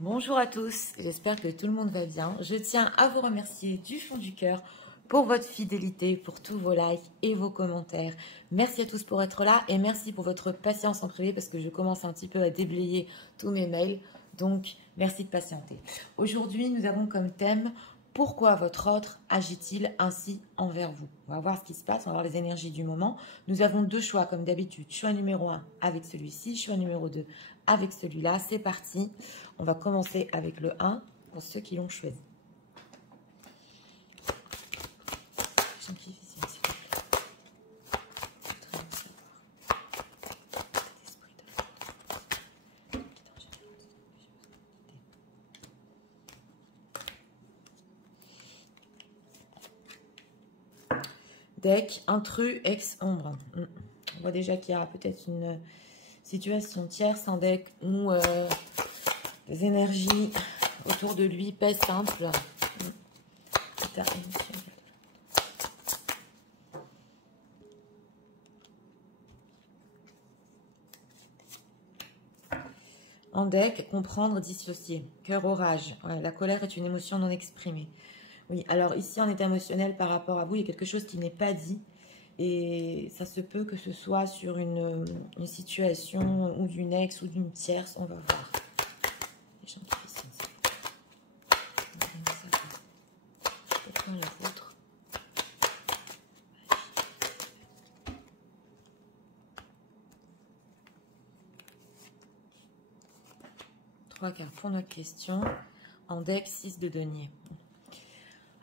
Bonjour à tous, j'espère que tout le monde va bien. Je tiens à vous remercier du fond du cœur pour votre fidélité, pour tous vos likes et vos commentaires. Merci à tous pour être là et merci pour votre patience en privé parce que je commence un petit peu à déblayer tous mes mails. Donc, merci de patienter. Aujourd'hui, nous avons comme thème « Pourquoi votre autre agit-il ainsi envers vous ?» On va voir ce qui se passe, on va voir les énergies du moment. Nous avons deux choix comme d'habitude. Choix numéro 1 avec celui-ci, choix numéro 2 avec celui-là. C'est parti. On va commencer avec le 1 pour ceux qui l'ont choisi. Deck, intrus, ex-ombre. On voit déjà qu'il y aura peut-être une situation tierce en deck où les énergies autour de lui pèsent simple. En deck, comprendre, dissocier. Cœur orage. Ouais, la colère est une émotion non exprimée. Oui, alors ici en état émotionnel par rapport à vous, il y a quelque chose qui n'est pas dit. Et ça se peut que ce soit sur une situation ou d'une ex ou d'une tierce. On va voir. Les gens qui sont la vôtre. Trois cartes pour notre question. En deck, 6 de denier.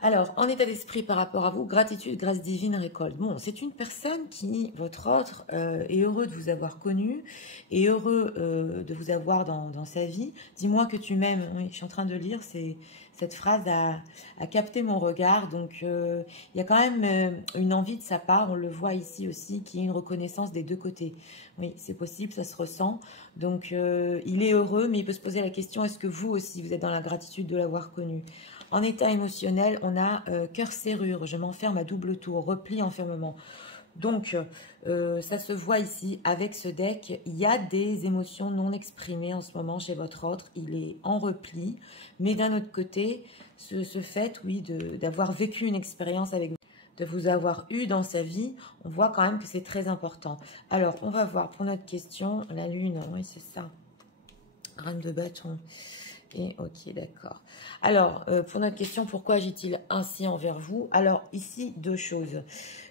Alors, en état d'esprit par rapport à vous, gratitude, grâce divine, récolte. Bon, c'est une personne qui, votre autre, est heureux de vous avoir connu, est heureux de vous avoir dans sa vie. Dis-moi que tu m'aimes. Oui, je suis en train de lire, cette phrase a capté mon regard. Donc, il y a quand même une envie de sa part, on le voit ici aussi, qui est une reconnaissance des deux côtés. Oui, c'est possible, ça se ressent. Donc, il est heureux, mais il peut se poser la question, est-ce que vous aussi, vous êtes dans la gratitude de l'avoir connu ? En état émotionnel, on a cœur serrure, je m'enferme à double tour, repli, enfermement. Donc, ça se voit ici avec ce deck. Il y a des émotions non exprimées en ce moment chez votre autre. Il est en repli. Mais d'un autre côté, ce fait, oui, d'avoir vécu une expérience avec vous, de vous avoir eu dans sa vie, on voit quand même que c'est très important. Alors, on va voir pour notre question, la lune, oui, c'est ça. Reine de bâton. Et ok, d'accord. Alors, pour notre question, pourquoi agit-il ainsi envers vous? Alors, ici, deux choses.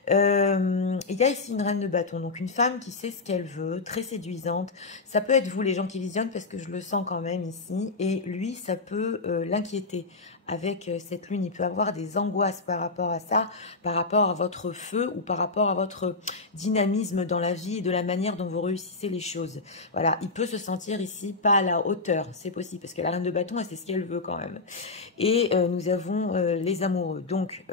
Il y a ici une reine de bâton, donc une femme qui sait ce qu'elle veut, très séduisante. Ça peut être vous, les gens qui visionnent, parce que je le sens quand même ici. Et lui, ça peut l'inquiéter. Avec cette lune, il peut avoir des angoisses par rapport à ça, par rapport à votre feu ou par rapport à votre dynamisme dans la vie et de la manière dont vous réussissez les choses. Voilà, il peut se sentir ici pas à la hauteur, c'est possible, parce que la reine de bâton, elle sait ce qu'elle veut quand même. Et nous avons les amoureux. Donc,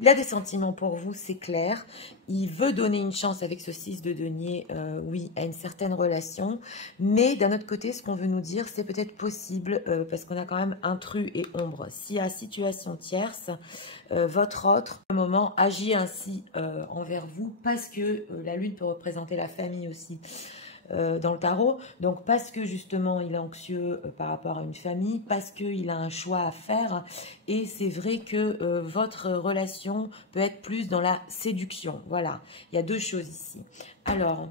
il a des sentiments pour vous, c'est clair. Il veut donner une chance avec ce 6 de denier, oui, à une certaine relation. Mais d'un autre côté, ce qu'on veut nous dire, c'est peut-être possible, parce qu'on a quand même intrus et ombre. Si à situation tierce, votre autre, au moment, agit ainsi envers vous, parce que la lune peut représenter la famille aussi. Dans le tarot, donc parce que justement il est anxieux par rapport à une famille, parce qu'il a un choix à faire, et c'est vrai que votre relation peut être plus dans la séduction. Voilà, il y a deux choses ici. Alors,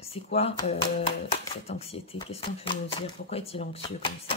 c'est quoi cette anxiété? Qu'est-ce qu'on peut nous dire? Pourquoi est-il anxieux comme ça?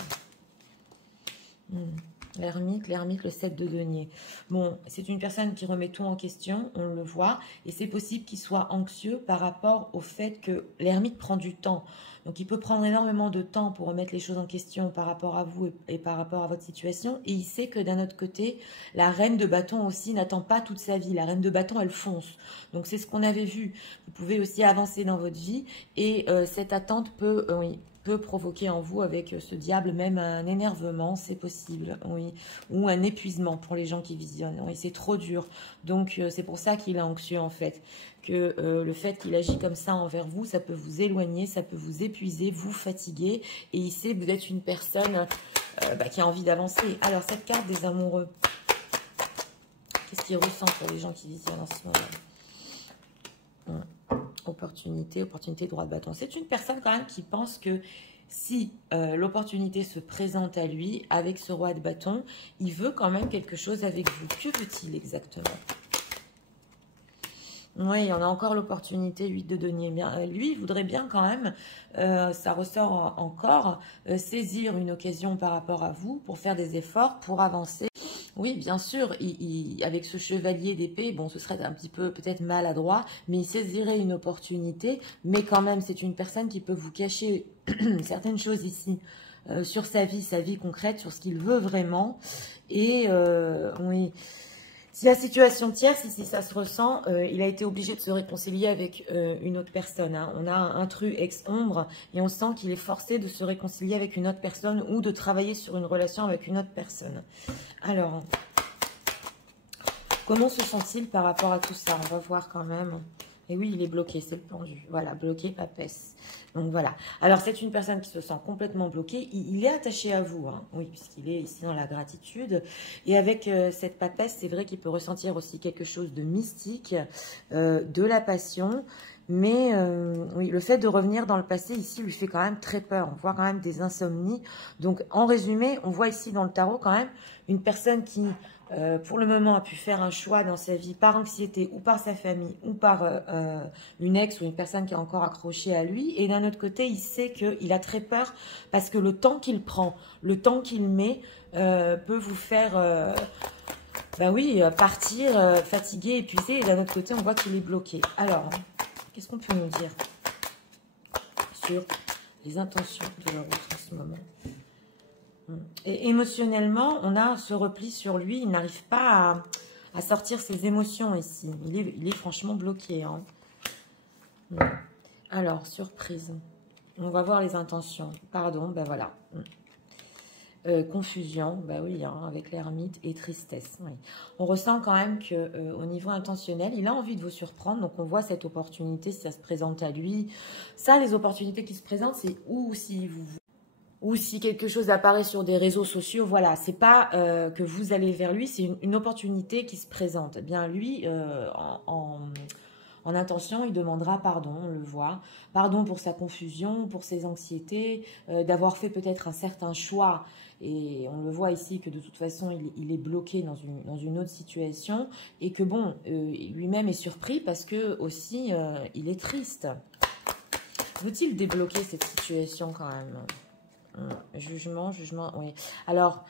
L'ermite, le 7 de denier. Bon, c'est une personne qui remet tout en question, on le voit, et c'est possible qu'il soit anxieux par rapport au fait que l'ermite prend du temps. Donc, il peut prendre énormément de temps pour remettre les choses en question par rapport à vous et par rapport à votre situation. Et il sait que d'un autre côté, la reine de bâton aussi n'attend pas toute sa vie. La reine de bâton, elle fonce. Donc, c'est ce qu'on avait vu. Vous pouvez aussi avancer dans votre vie et cette attente peut... oui, peut provoquer en vous avec ce diable même un énervement, c'est possible, oui, ou un épuisement pour les gens qui visionnent. Oui, c'est trop dur. Donc c'est pour ça qu'il est anxieux en fait, que le fait qu'il agit comme ça envers vous, ça peut vous éloigner, ça peut vous épuiser, vous fatiguer, et il sait que vous êtes une personne qui a envie d'avancer. Alors cette carte des amoureux, qu'est-ce qu'il ressent pour les gens qui visionnent en ce moment? Opportunité droit de bâton. C'est une personne quand même qui pense que si l'opportunité se présente à lui avec ce roi de bâton, il veut quand même quelque chose avec vous. Que veut-il exactement? Oui, il y en a encore l'opportunité, 8 de denier. Bien, lui, il voudrait bien quand même, ça ressort encore, saisir une occasion par rapport à vous pour faire des efforts, pour avancer. Oui, bien sûr, avec ce chevalier d'épée, bon, ce serait un petit peu peut-être maladroit, mais il saisirait une opportunité. Mais quand même, c'est une personne qui peut vous cacher certaines choses ici sur sa vie concrète, sur ce qu'il veut vraiment. Et oui, si la situation tierce, ici ça se ressent, il a été obligé de se réconcilier avec une autre personne. Hein. On a un intrus ex-ombre et on sent qu'il est forcé de se réconcilier avec une autre personne ou de travailler sur une relation avec une autre personne. Alors, comment se sent-il par rapport à tout ça? On va voir quand même. Et oui, il est bloqué, c'est le pendu. Voilà, bloqué, papesse. Donc voilà. Alors, c'est une personne qui se sent complètement bloquée. Il est attaché à vous, hein. Oui, puisqu'il est ici dans la gratitude. Et avec cette papesse, c'est vrai qu'il peut ressentir aussi quelque chose de mystique, de la passion. Mais oui, le fait de revenir dans le passé, ici, lui fait quand même très peur. On voit quand même des insomnies. Donc, en résumé, on voit ici dans le tarot quand même une personne qui, pour le moment, a pu faire un choix dans sa vie par anxiété ou par sa famille ou par une ex ou une personne qui est encore accrochée à lui. Et d'un autre côté, il sait qu'il a très peur parce que le temps qu'il prend, le temps qu'il met peut vous faire... bah oui, partir fatigué, épuisé. Et d'un autre côté, on voit qu'il est bloqué. Alors... qu'est-ce qu'on peut nous dire sur les intentions de leur autre en ce moment? Et émotionnellement, on a ce repli sur lui. Il n'arrive pas à sortir ses émotions ici. Il est franchement bloqué. Hein. Alors, surprise. On va voir les intentions. Pardon, ben voilà. Confusion, bah oui, hein, avec l'ermite, et tristesse. Oui. On ressent quand même que au niveau intentionnel, il a envie de vous surprendre, donc on voit cette opportunité si ça se présente à lui. Ça, les opportunités qui se présentent, c'est ou si quelque chose apparaît sur des réseaux sociaux, voilà, c'est pas que vous allez vers lui, c'est une opportunité qui se présente. Eh bien, lui, en intention, il demandera pardon, on le voit. Pardon pour sa confusion, pour ses anxiétés, d'avoir fait peut-être un certain choix. Et on le voit ici que de toute façon, il est bloqué dans une autre situation. Et que bon, lui-même est surpris parce que aussi, il est triste. Veut-il débloquer cette situation quand même? Jugement, oui. Alors,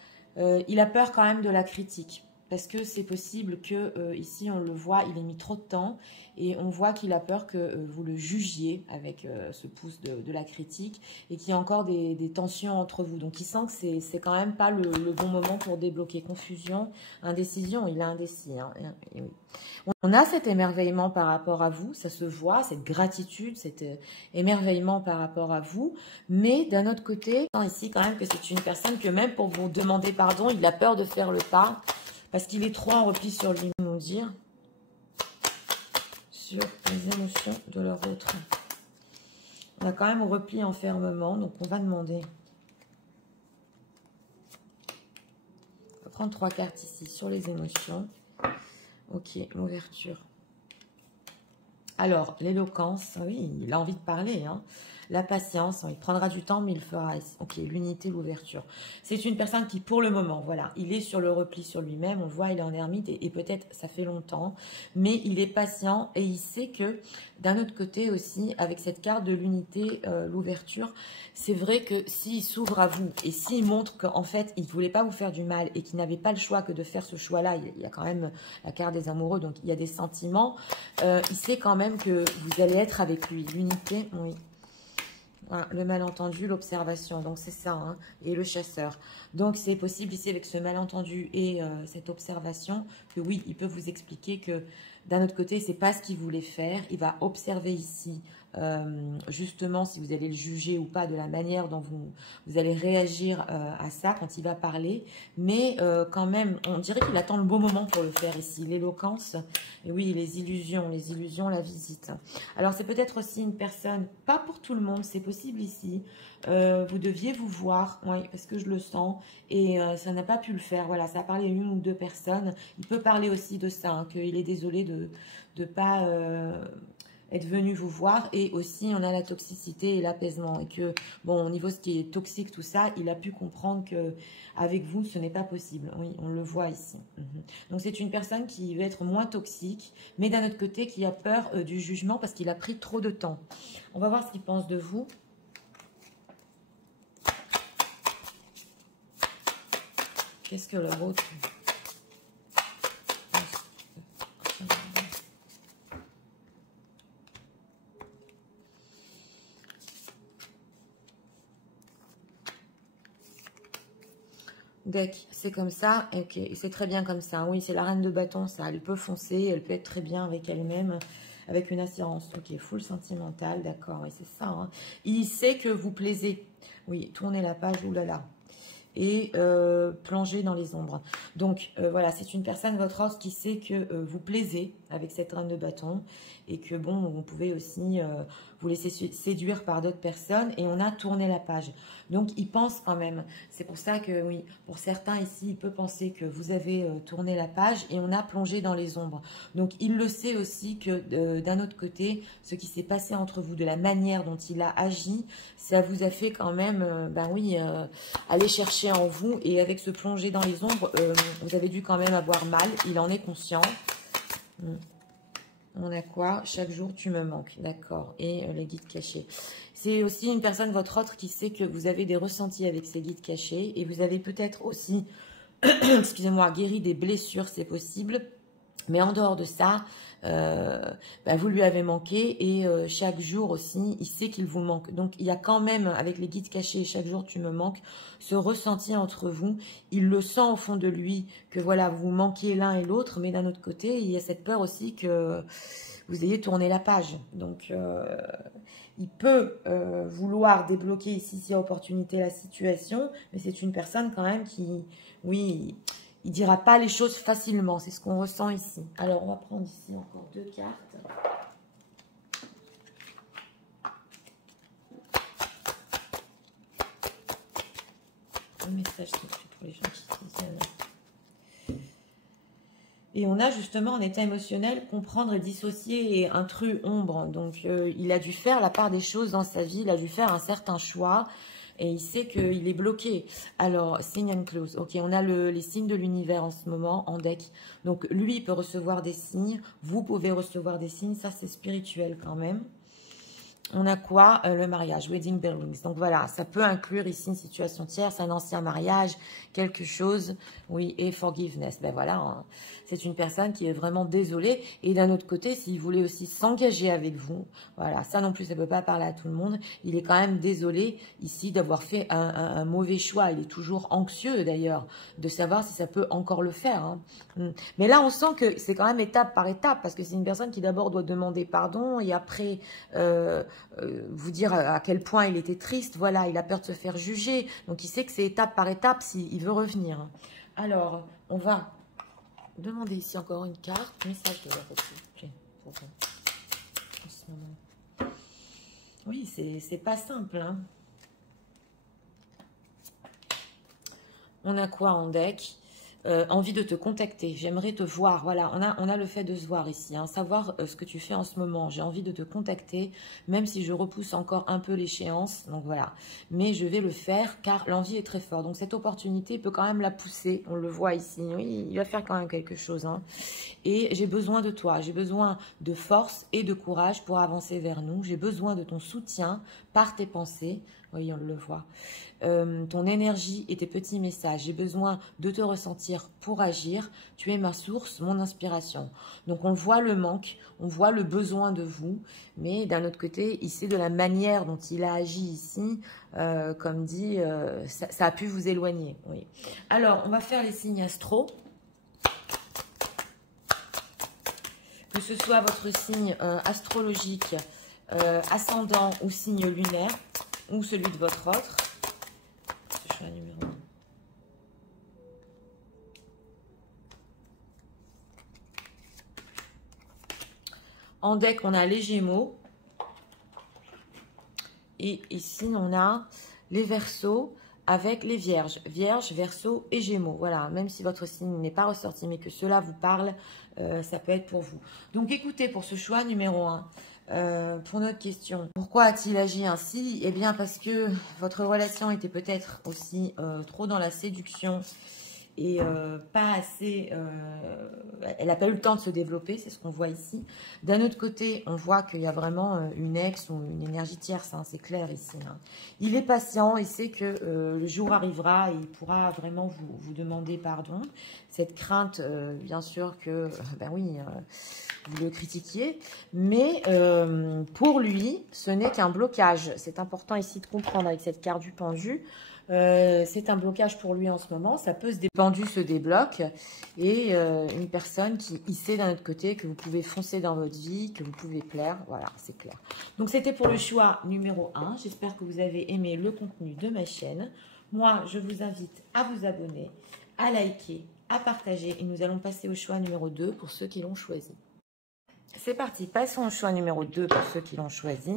il a peur quand même de la critique. Parce que c'est possible que, ici, on le voit, il a mis trop de temps. Et on voit qu'il a peur que vous le jugiez avec ce pouce de la critique. Et qu'il y a encore des tensions entre vous. Donc, il sent que c'est quand même pas le bon moment pour débloquer. Confusion, indécision, il est indécis. Hein, et oui. On a cet émerveillement par rapport à vous. Ça se voit, cette gratitude, cet émerveillement par rapport à vous. Mais d'un autre côté, ici quand même que c'est une personne que même pour vous demander pardon, il a peur de faire le pas. Parce qu'il est trop en repli sur lui, nous dire, sur les émotions de leur autre. On a quand même repli enfermement, donc on va demander. On va prendre 3 cartes ici sur les émotions. Ok, l'ouverture. Alors, l'éloquence, oui, il a envie de parler, hein. La patience, il prendra du temps, mais il fera. Ok, l'unité, l'ouverture. C'est une personne qui, pour le moment, voilà, il est sur le repli sur lui-même. On le voit, il est en ermite et peut-être ça fait longtemps, mais il est patient et il sait que, d'un autre côté aussi, avec cette carte de l'unité, l'ouverture, c'est vrai que s'il s'ouvre à vous et s'il montre qu'en fait, il ne voulait pas vous faire du mal et qu'il n'avait pas le choix que de faire ce choix-là, il y a quand même la carte des amoureux, donc il y a des sentiments, il sait quand même que vous allez être avec lui. L'unité, oui. Voilà, le malentendu, l'observation, donc c'est ça, hein, et le chasseur. Donc c'est possible ici avec ce malentendu et cette observation que oui, il peut vous expliquer que d'un autre côté, c'est pas ce qu'il voulait faire. Il va observer ici justement si vous allez le juger ou pas de la manière dont vous allez réagir à ça quand il va parler. Mais quand même, on dirait qu'il attend le bon moment pour le faire ici. L'éloquence, et oui, les illusions, la visite. Alors c'est peut-être aussi une personne, pas pour tout le monde, c'est possible ici. Vous deviez vous voir, oui, parce que je le sens, et ça n'a pas pu le faire. Voilà, ça a parlé à 1 ou 2 personnes. Il peut parler aussi de ça, hein, qu'il est désolé de ne pas être venu vous voir. Et aussi, on a la toxicité et l'apaisement. Et que, bon, au niveau de ce qui est toxique, tout ça, il a pu comprendre que avec vous, ce n'est pas possible. Oui, on le voit ici. Donc, c'est une personne qui veut être moins toxique, mais d'un autre côté, qui a peur du jugement parce qu'il a pris trop de temps. On va voir ce qu'il pense de vous. Qu'est-ce que l'autre... Deck, c'est comme ça, ok, c'est très bien comme ça. Oui, c'est la reine de bâton, ça. Elle peut foncer, elle peut être très bien avec elle-même, avec une assurance. Ok, full sentimental, d'accord, oui, c'est ça. Hein. Il sait que vous plaisez. Oui, tournez la page, oulala. Et plonger dans les ombres. Donc, voilà, c'est une personne, votre os, qui sait que vous plaisez avec cette reine de bâton. Et que, bon, vous pouvez aussi vous laisser séduire par d'autres personnes. Et on a tourné la page. Donc, il pense quand même. C'est pour ça que, oui, pour certains ici, il peut penser que vous avez tourné la page et on a plongé dans les ombres. Donc, il le sait aussi que, d'un autre côté, ce qui s'est passé entre vous, de la manière dont il a agi, ça vous a fait quand même, ben oui, aller chercher en vous. Et avec ce plongé dans les ombres, vous avez dû quand même avoir mal. Il en est conscient. On a quoi? Chaque jour, tu me manques. D'accord. Et les guides cachés. C'est aussi une personne, votre autre, qui sait que vous avez des ressentis avec ces guides cachés. Et vous avez peut-être aussi, excusez-moi, guéri des blessures, c'est possible. Mais en dehors de ça, vous lui avez manqué. Et chaque jour aussi, il sait qu'il vous manque. Donc, il y a quand même, avec les guides cachés, chaque jour, tu me manques, ce ressenti entre vous. Il le sent au fond de lui que, voilà, vous manquiez l'un et l'autre. Mais d'un autre côté, il y a cette peur aussi que vous ayez tourné la page. Donc, il peut vouloir débloquer ici, si y a opportunité, la situation. Mais c'est une personne quand même qui, oui, il ne dira pas les choses facilement. C'est ce qu'on ressent ici. Alors, on va prendre ici encore 2 cartes. Un message pour les gens qui viennent. Et on a justement en état émotionnel comprendre et dissocier et intrus ombre. Donc, il a dû faire la part des choses dans sa vie. Il a dû faire un certain choix. Et il sait qu'il est bloqué. Alors, signe and close. Ok, on a les signes de l'univers en ce moment en deck. Donc, lui, il peut recevoir des signes. Vous pouvez recevoir des signes. Ça, c'est spirituel quand même. On a quoi? Le mariage, wedding bells. Donc voilà, ça peut inclure ici une situation tierce, un ancien mariage, quelque chose. Oui, et forgiveness. Ben voilà, hein. C'est une personne qui est vraiment désolée. Et d'un autre côté, s'il voulait aussi s'engager avec vous, voilà, ça non plus, ça ne peut pas parler à tout le monde. Il est quand même désolé ici d'avoir fait un mauvais choix. Il est toujours anxieux d'ailleurs de savoir si ça peut encore le faire. Hein. Mais là, on sent que c'est quand même étape par étape parce que c'est une personne qui d'abord doit demander pardon et après vous dire à quel point il était triste. Voilà, il a peur de se faire juger. Donc, il sait que c'est étape par étape s'il veut revenir. Alors, on va demander ici encore une carte. Message de la en ce moment. Oui, c'est pas simple. Hein. On a quoi en deck? Envie de te contacter, j'aimerais te voir, voilà, on a le fait de se voir ici, hein, savoir ce que tu fais en ce moment, j'ai envie de te contacter, même si je repousse encore un peu l'échéance, donc voilà, mais je vais le faire car l'envie est très forte, donc cette opportunité peut quand même la pousser, on le voit ici, oui, il va faire quand même quelque chose, hein. Et j'ai besoin de toi, j'ai besoin de force et de courage pour avancer vers nous, j'ai besoin de ton soutien par tes pensées, oui, on le voit. Ton énergie et tes petits messages. J'ai besoin de te ressentir pour agir. Tu es ma source, mon inspiration. Donc, on voit le manque, on voit le besoin de vous. Mais d'un autre côté, il sait de la manière dont il a agi ici. Comme dit, ça a pu vous éloigner. Oui. Alors, on va faire les signes astro. Que ce soit votre signe astrologique, ascendant ou signe lunaire, ou celui de votre autre. Choix numéro 1. En deck, on a les Gémeaux. Et ici, on a les Verseaux avec les Vierges. Vierges, Verseaux et Gémeaux. Voilà, même si votre signe n'est pas ressorti, mais que cela vous parle, ça peut être pour vous. Donc, écoutez, pour ce choix numéro 1, Pour notre question, pourquoi a-t-il agi ainsi? Eh bien parce que votre relation était peut-être aussi trop dans la séduction et pas assez, elle n'a pas eu le temps de se développer, c'est ce qu'on voit ici. D'un autre côté, on voit qu'il y a vraiment une ex ou une énergie tierce, hein, c'est clair ici. Hein. Il est patient, il sait que le jour arrivera et il pourra vraiment vous demander pardon. Cette crainte, bien sûr que, ben oui, vous le critiquiez, mais pour lui, ce n'est qu'un blocage. C'est important ici de comprendre avec cette carte du pendu. C'est un blocage pour lui en ce moment, ça peut se pendu se débloque et une personne qui sait d'un autre côté que vous pouvez foncer dans votre vie, que vous pouvez plaire, voilà, c'est clair. Donc c'était pour le choix numéro 1, j'espère que vous avez aimé le contenu de ma chaîne. Moi, je vous invite à vous abonner, à liker, à partager et nous allons passer au choix numéro 2 pour ceux qui l'ont choisi. C'est parti, passons au choix numéro 2 pour ceux qui l'ont choisi.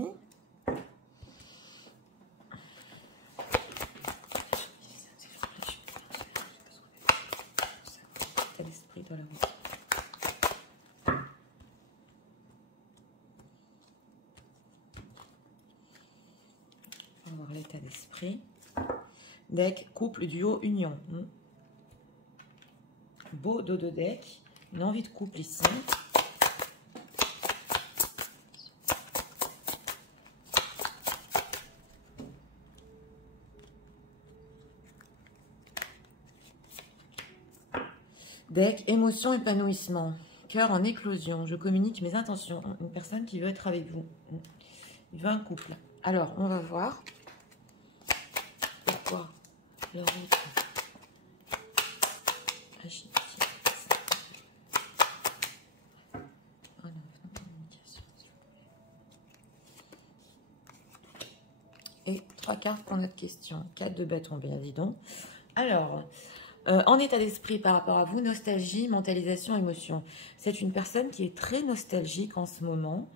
On va voir l'état d'esprit. Deck, couple, duo, union. Beau dos de deck. Une envie de couple ici. Deck, émotion, épanouissement. Cœur en éclosion. Je communique mes intentions. Une personne qui veut être avec vous. Il veut un couple. Alors, on va voir. Pourquoi leur autre agit. Et 3 cartes pour notre question. 4 de bâton, bien dis donc. Alors, en état d'esprit par rapport à vous, nostalgie, mentalisation, émotion. C'est une personne qui est très nostalgique en ce moment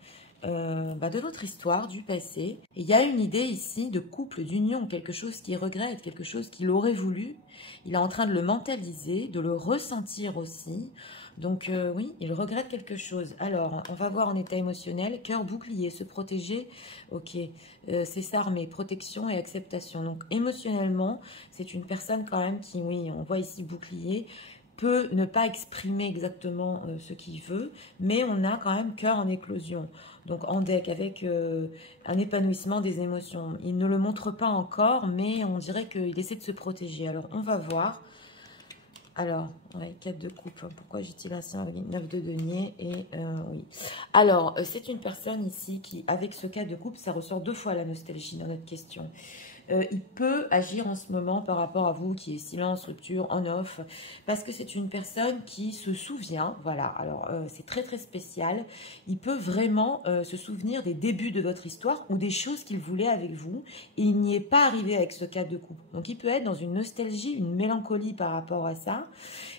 de votre histoire, du passé. Et il y a une idée ici de couple, d'union, quelque chose qu'il regrette, quelque chose qu'il aurait voulu. Il est en train de le mentaliser, de le ressentir aussi. Donc oui, il regrette quelque chose. Alors, on va voir en état émotionnel, cœur bouclier, se protéger, ok, c'est s'armer, protection et acceptation. Donc émotionnellement, c'est une personne quand même qui, oui, on voit ici bouclier, peut ne pas exprimer exactement ce qu'il veut, mais on a quand même cœur en éclosion. Donc en deck, avec un épanouissement des émotions. Il ne le montre pas encore, mais on dirait qu'il essaie de se protéger. Alors, on va voir. Alors, ouais, 4 de coupe. Pourquoi j'ai-t-il ainsi un 9 de denier et oui. Alors, c'est une personne ici qui, avec ce 4 de coupe, ça ressort 2 fois la nostalgie dans notre question. Il peut agir en ce moment par rapport à vous qui est silence, rupture, on off, parce que c'est une personne qui se souvient, voilà, alors c'est très très spécial, il peut vraiment se souvenir des débuts de votre histoire ou des choses qu'il voulait avec vous et il n'y est pas arrivé avec ce 4 de coupe. Donc il peut être dans une nostalgie, une mélancolie par rapport à ça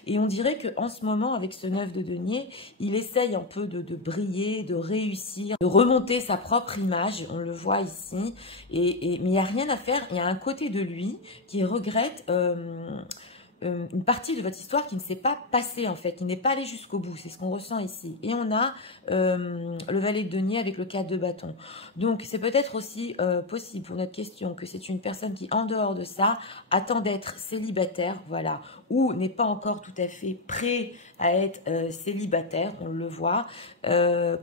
et on dirait qu'en ce moment avec ce 9 de denier, il essaye un peu de briller, de réussir, de remonter sa propre image, on le voit ici, mais il n'y a rien à faire. Il y a un côté de lui qui regrette une partie de votre histoire qui ne s'est pas passée en fait, qui n'est pas allée jusqu'au bout, c'est ce qu'on ressent ici. Et on a le valet de denier avec le 4 de bâton. Donc c'est peut-être aussi possible pour notre question que c'est une personne qui en dehors de ça attend d'être célibataire, voilà, ou n'est pas encore tout à fait prêt à être célibataire, on le voit,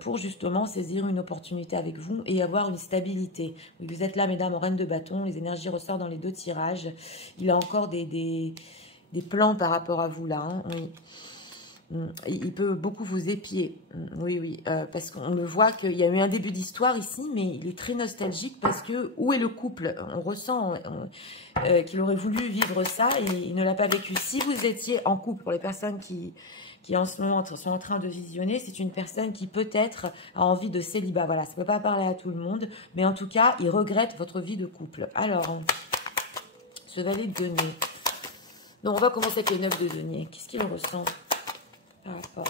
pour justement saisir une opportunité avec vous et avoir une stabilité. Vous êtes là, mesdames, en reine de bâton, les énergies ressortent dans les 2 tirages. Il a encore des plans par rapport à vous là, hein, oui. Il peut beaucoup vous épier, oui, parce qu'on le voit qu'il y a eu un début d'histoire ici, mais il est très nostalgique parce que où est le couple? On ressent qu'il aurait voulu vivre ça et il ne l'a pas vécu. Si vous étiez en couple, pour les personnes qui en ce moment sont en train de visionner, c'est une personne qui peut-être a envie de célibat. Voilà, ça ne peut pas parler à tout le monde, mais en tout cas, il regrette votre vie de couple. Alors, ce valet de denier. Donc, on va commencer avec les 9 de denier. Qu'est-ce qu'il ressent par rapport?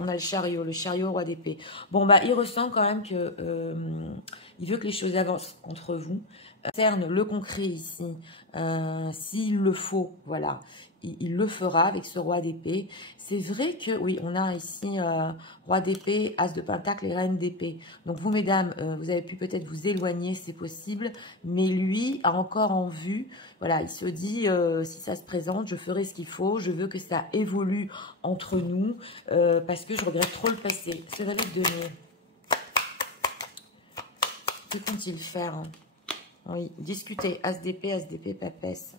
On a le chariot roi d'épée. Bon, bah, il ressent quand même que il veut que les choses avancent entre vous. Concerne le concret ici, s'il le faut, voilà, il le fera avec ce roi d'épée. C'est vrai que, oui, on a ici roi d'épée, as de pentacle et reine d'épée. Donc vous, mesdames, vous avez pu peut-être vous éloigner, c'est possible, mais lui a encore en vue, voilà, il se dit, si ça se présente, je ferai ce qu'il faut, je veux que ça évolue entre nous, parce que je regrette trop le passé. Ce valet de denier, que compte-t-il faire? Oui, discuter, as d'épée, papesse.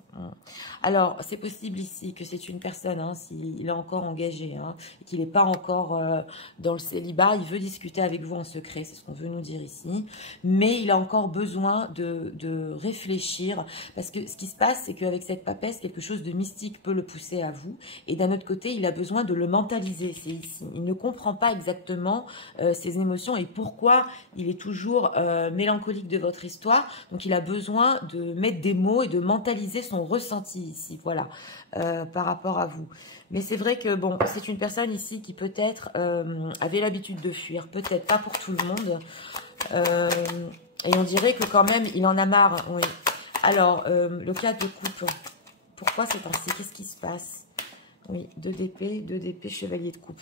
Alors, c'est possible ici que c'est une personne, hein, s'il est encore engagé, hein, et qu'il n'est pas encore dans le célibat, il veut discuter avec vous en secret, c'est ce qu'on veut nous dire ici, mais il a encore besoin de réfléchir, parce que ce qui se passe, c'est qu'avec cette papesse, quelque chose de mystique peut le pousser à vous, et d'un autre côté, il a besoin de le mentaliser, c'est ici. Il ne comprend pas exactement ses émotions et pourquoi il est toujours mélancolique de votre histoire, donc il a besoin de mettre des mots et de mentaliser son ressenti ici, voilà, par rapport à vous. Mais c'est vrai que, bon, c'est une personne ici qui peut-être avait l'habitude de fuir, peut-être pas pour tout le monde, et on dirait que quand même, il en a marre, oui. Alors, le cas de coupe, pourquoi c'est ainsi? Qu'est-ce qui se passe? Oui, 2 d'épée, chevalier de coupe.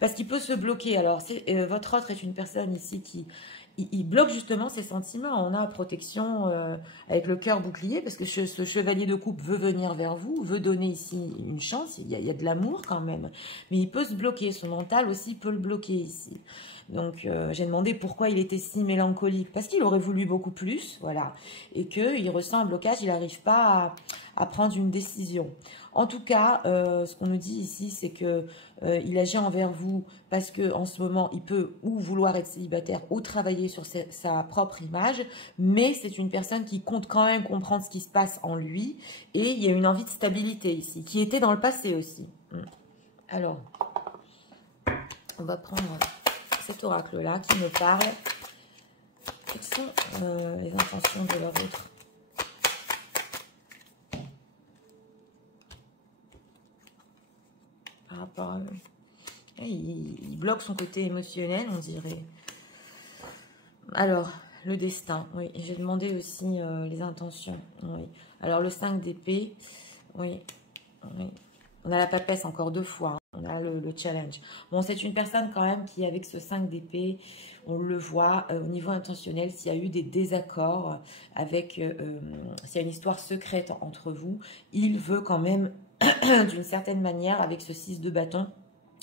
Parce qu'il peut se bloquer. Alors, votre autre est une personne ici qui... Il bloque justement ses sentiments. On a protection avec le cœur bouclier, parce que ce chevalier de coupe veut venir vers vous, veut donner ici une chance. Il y a de l'amour quand même. Mais il peut se bloquer. Son mental aussi peut le bloquer ici. Donc, j'ai demandé pourquoi il était si mélancolique. Parce qu'il aurait voulu beaucoup plus, voilà. Et qu'il ressent un blocage, il n'arrive pas à prendre une décision. En tout cas, ce qu'on nous dit ici, c'est que il agit envers vous parce que en ce moment, il peut ou vouloir être célibataire ou travailler sur sa propre image, mais c'est une personne qui compte quand même comprendre ce qui se passe en lui, et il y a une envie de stabilité ici, qui était dans le passé aussi. Alors, on va prendre cet oracle-là qui me parle. Quelles sont les intentions de leur autre? Par rapport à eux. Il bloque son côté émotionnel, on dirait. Alors, le destin, oui. J'ai demandé aussi les intentions, oui. Alors, le 5 d'épée, oui, oui. On a la papesse encore 2 fois, hein. On a le challenge. Bon, c'est une personne quand même qui, avec ce 5 d'épée, on le voit au niveau intentionnel, s'il y a eu des désaccords avec, s'il y a une histoire secrète entre vous, il veut quand même, d'une certaine manière, avec ce 6 de bâton,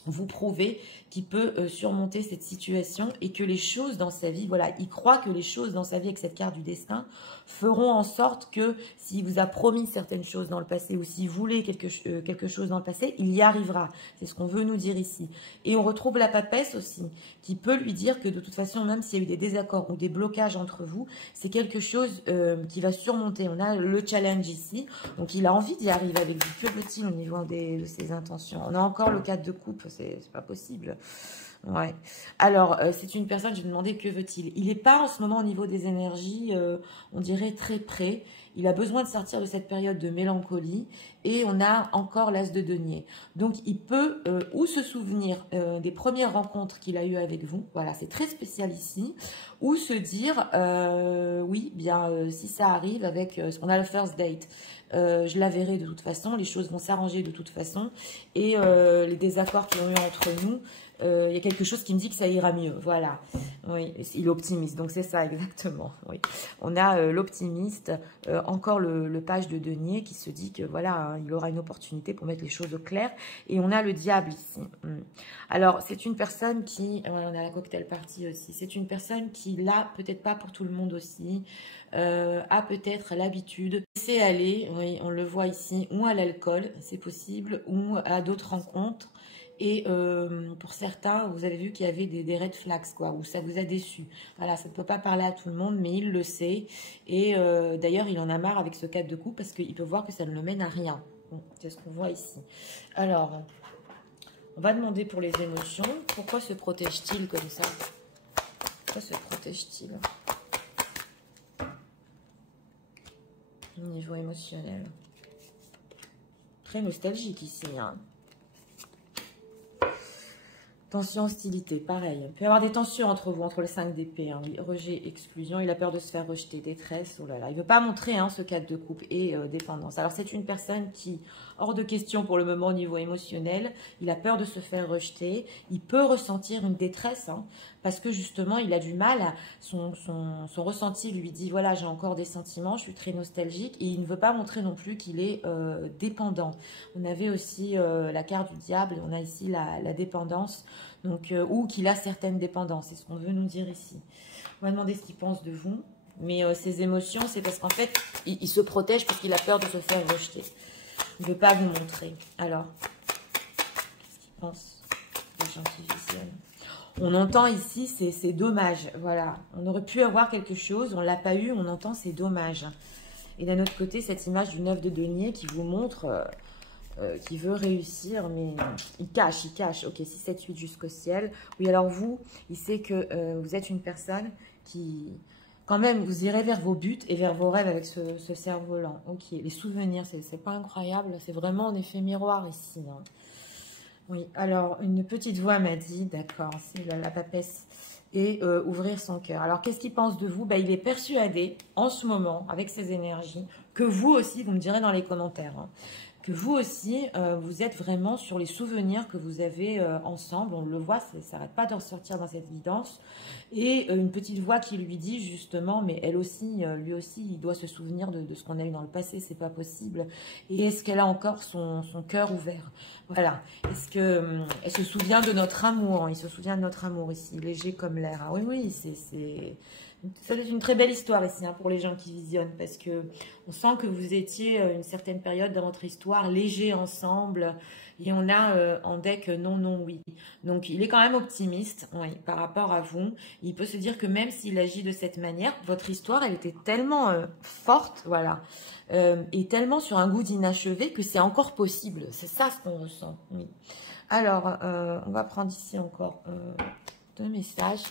vous prouver qu'il peut surmonter cette situation et que les choses dans sa vie, voilà, il croit que les choses dans sa vie avec cette carte du destin feront en sorte que s'il vous a promis certaines choses dans le passé ou s'il voulait quelque chose dans le passé, il y arrivera. C'est ce qu'on veut nous dire ici. Et on retrouve la papesse aussi, qui peut lui dire que de toute façon, même s'il y a eu des désaccords ou des blocages entre vous, c'est quelque chose qui va surmonter. On a le challenge ici, donc il a envie d'y arriver avec vous. Que veut-il au niveau de ses intentions? On a encore le 4 de coupe, c'est pas possible. Ouais. Alors, c'est une personne, je me demandais que veut-il. Il n'est pas en ce moment au niveau des énergies, on dirait très près. Il a besoin de sortir de cette période de mélancolie. Et on a encore l'as de denier. Donc, il peut ou se souvenir des premières rencontres qu'il a eues avec vous. Voilà, c'est très spécial ici. Ou se dire, oui, bien, si ça arrive avec ce qu'on a le first date, je la verrai de toute façon. Les choses vont s'arranger de toute façon. Et les désaccords qu'il y a eu entre nous, il y a quelque chose qui me dit que ça ira mieux. Voilà. Oui, il est optimiste. Donc, c'est ça exactement. Oui. On a l'optimiste, encore le page de denier qui se dit que voilà, hein, il aura une opportunité pour mettre les choses au clair. Et on a le diable ici. Alors, c'est une personne qui... on a la cocktail party aussi. C'est une personne qui, là, peut-être pas pour tout le monde aussi, a peut-être l'habitude de laisser aller, oui, on le voit ici, ou à l'alcool, c'est possible, ou à d'autres rencontres. Et pour certains, vous avez vu qu'il y avait des red flags, quoi, où ça vous a déçu. Voilà, ça ne peut pas parler à tout le monde, mais il le sait. Et d'ailleurs, il en a marre avec ce 4 de coupe parce qu'il peut voir que ça ne le mène à rien. Bon, c'est ce qu'on voit ici. Alors, on va demander pour les émotions. Pourquoi se protège-t-il comme ça? Pourquoi se protège-t-il au niveau émotionnel? Très nostalgique ici, hein. Tension, hostilité, pareil. Il peut y avoir des tensions entre vous, entre le 5 d'épée. Hein. Oui, rejet, exclusion. Il a peur de se faire rejeter, détresse. Oh là là. Il ne veut pas montrer ce 4 de coupe et dépendance. Alors, c'est une personne qui, hors de question pour le moment au niveau émotionnel, il a peur de se faire rejeter. Il peut ressentir une détresse parce que justement, il a du mal. Son ressenti lui dit, voilà, j'ai encore des sentiments, je suis très nostalgique. Et il ne veut pas montrer non plus qu'il est dépendant. On avait aussi la carte du diable. On a ici la dépendance. Donc, ou qu'il a certaines dépendances, c'est ce qu'on veut nous dire ici. On va demander ce qu'il pense de vous, mais ses émotions, c'est parce qu'en fait, il se protège parce qu'il a peur de se faire rejeter. Il ne veut pas vous montrer. Alors, qu'est-ce qu'il pense des gens qui visionnent? On entend ici, c'est dommage, voilà. On aurait pu avoir quelque chose, on ne l'a pas eu, on entend c'est dommage. Et d'un autre côté, cette image du 9 de denier qui vous montre... qui veut réussir, mais il cache. Ok, 6, 7, 8 jusqu'au ciel. Oui, alors vous, il sait que vous êtes une personne qui, quand même, vous irez vers vos buts et vers vos rêves avec ce cerf-volant. Ok, les souvenirs, c'est pas incroyable, c'est vraiment en effet miroir ici. Hein. Oui, alors, une petite voix m'a dit, d'accord, c'est la papesse, et ouvrir son cœur. Alors, qu'est-ce qu'il pense de vous? Il est persuadé, en ce moment, avec ses énergies, que vous aussi, vous me direz dans les commentaires, que vous aussi, vous êtes vraiment sur les souvenirs que vous avez ensemble. On le voit, ça n'arrête pas de ressortir dans cette guidance. Et une petite voix qui lui dit justement, mais elle aussi, lui aussi, il doit se souvenir de ce qu'on a eu dans le passé, c'est pas possible. Et est-ce qu'elle a encore son cœur ouvert? Voilà. Est-ce qu'elle se souvient de notre amour? Il se souvient de notre amour ici, léger comme l'air. Ah, oui, ça c'est une très belle histoire ici pour les gens qui visionnent parce que on sent que vous étiez une certaine période dans votre histoire léger ensemble et on a en deck non, non, oui. Donc il est quand même optimiste par rapport à vous. Il peut se dire que même s'il agit de cette manière, votre histoire elle était tellement forte, voilà, et tellement sur un goût d'inachevé que c'est encore possible. C'est ça ce qu'on ressent. Oui. Alors on va prendre ici encore 2 messages.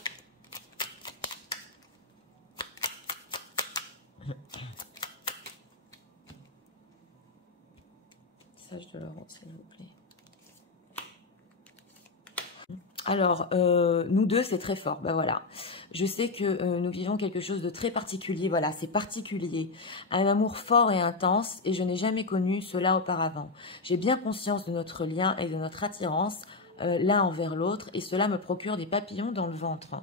Message de Laurent, s'il vous plaît. Alors, nous deux, c'est très fort. Ben voilà. Je sais que nous vivons quelque chose de très particulier. Voilà, c'est particulier. Un amour fort et intense, et je n'ai jamais connu cela auparavant. J'ai bien conscience de notre lien et de notre attirance l'un envers l'autre, et cela me procure des papillons dans le ventre.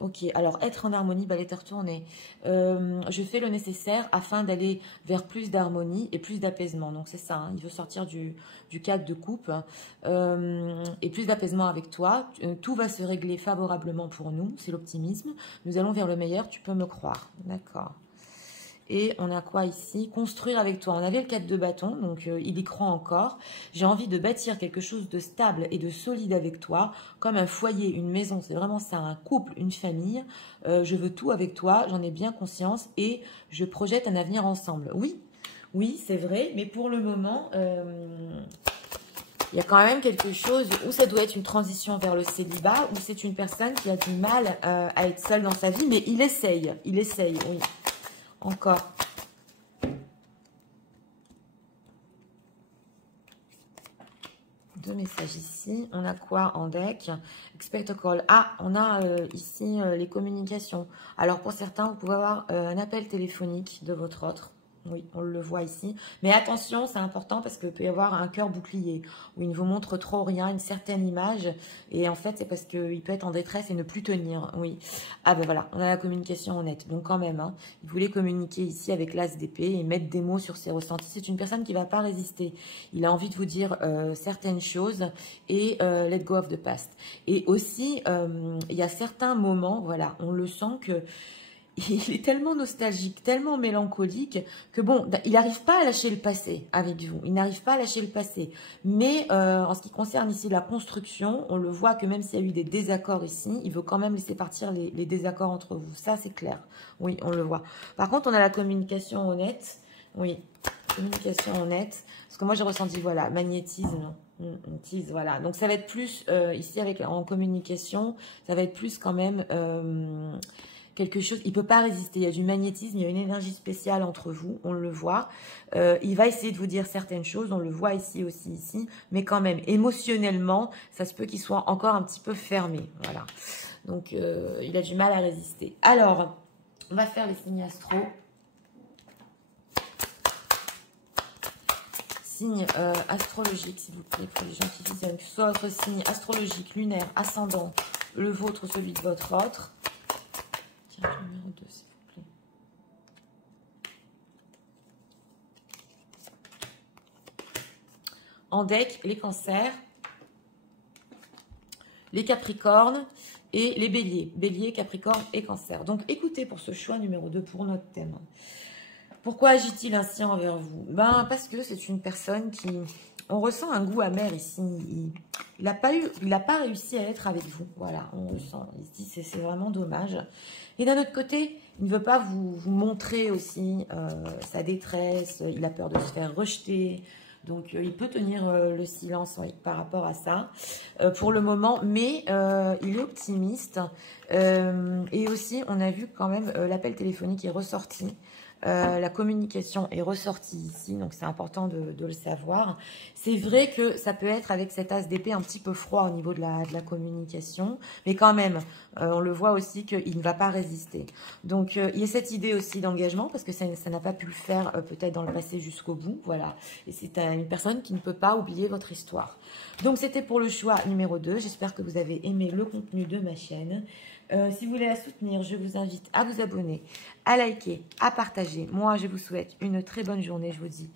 Ok, alors être en harmonie, balai retourné. Je fais le nécessaire afin d'aller vers plus d'harmonie et plus d'apaisement. Donc c'est ça, il veut sortir du 4 de coupe et plus d'apaisement avec toi. Tout va se régler favorablement pour nous, c'est l'optimisme. Nous allons vers le meilleur, tu peux me croire. D'accord. Et on a quoi ici? Construire avec toi. On avait le 4 de bâton, donc il y croit encore. J'ai envie de bâtir quelque chose de stable et de solide avec toi, comme un foyer, une maison. C'est vraiment ça, un couple, une famille. Je veux tout avec toi, j'en ai bien conscience et je projette un avenir ensemble. Oui, oui, c'est vrai, mais pour le moment, il y a quand même quelque chose où ça doit être une transition vers le célibat, où c'est une personne qui a du mal à être seule dans sa vie, mais il essaye, oui. Encore. Deux messages ici. On a quoi en deck? Expect a call. Ah, on a ici les communications. Alors, pour certains, vous pouvez avoir un appel téléphonique de votre autre. Oui, on le voit ici. Mais attention, c'est important parce qu'il peut y avoir un cœur bouclier où il ne vous montre trop rien, une certaine image. Et en fait, c'est parce qu'il peut être en détresse et ne plus tenir. Oui. Ah ben voilà, on a la communication honnête. Donc quand même, il voulait communiquer ici avec l'as d'épée et mettre des mots sur ses ressentis. C'est une personne qui ne va pas résister. Il a envie de vous dire certaines choses et let go of the past. Et aussi, il y a certains moments, voilà, on le sent que il est tellement nostalgique, tellement mélancolique que bon, il n'arrive pas à lâcher le passé avec vous. Il n'arrive pas à lâcher le passé. Mais en ce qui concerne ici la construction, on le voit que même s'il y a eu des désaccords ici, il veut quand même laisser partir les désaccords entre vous. Ça, c'est clair. Oui, on le voit. Par contre, on a la communication honnête. Oui, communication honnête. Parce que moi, j'ai ressenti, voilà, magnétisme. On tease, voilà. Donc, ça va être plus, ici, en communication, ça va être plus quand même... quelque chose, il peut pas résister. Il y a du magnétisme, il y a une énergie spéciale entre vous, on le voit. Il va essayer de vous dire certaines choses, on le voit ici aussi, ici, mais quand même, émotionnellement, ça se peut qu'il soit encore un petit peu fermé. Voilà. Donc, il a du mal à résister. Alors, on va faire les signes astro. Signe astrologique, s'il vous plaît, pour les gens qui visionnent. Soit votre signe astrologique, lunaire, ascendant, le vôtre, celui de votre autre. Tiens, numéro 2, s'il vous plaît. En deck, les cancers, les capricornes et les béliers. Bélier, capricorne et cancer. Donc, écoutez pour ce choix numéro 2 pour notre thème. Pourquoi agit-il ainsi envers vous? Ben, parce que c'est une personne qui... On ressent un goût amer ici. Il n'a pas réussi à être avec vous. Voilà, on ressent. Il se dit c'est vraiment dommage. Et d'un autre côté, il ne veut pas vous montrer aussi sa détresse. Il a peur de se faire rejeter. Donc, il peut tenir le silence oui, par rapport à ça pour le moment. Mais il est optimiste. Et aussi, on a vu quand même l'appel téléphonique est ressorti. La communication est ressortie ici, donc c'est important de le savoir. C'est vrai que ça peut être avec cet as d'épée un petit peu froid au niveau de la communication, mais quand même, on le voit aussi qu'il ne va pas résister. Donc, il y a cette idée aussi d'engagement, parce que ça n'a pas pu le faire peut-être dans le passé jusqu'au bout, voilà. Et c'est une personne qui ne peut pas oublier votre histoire. Donc, c'était pour le choix numéro 2. J'espère que vous avez aimé le contenu de ma chaîne. Si vous voulez la soutenir, je vous invite à vous abonner, à liker, à partager. Moi, je vous souhaite une très bonne journée. Je vous dis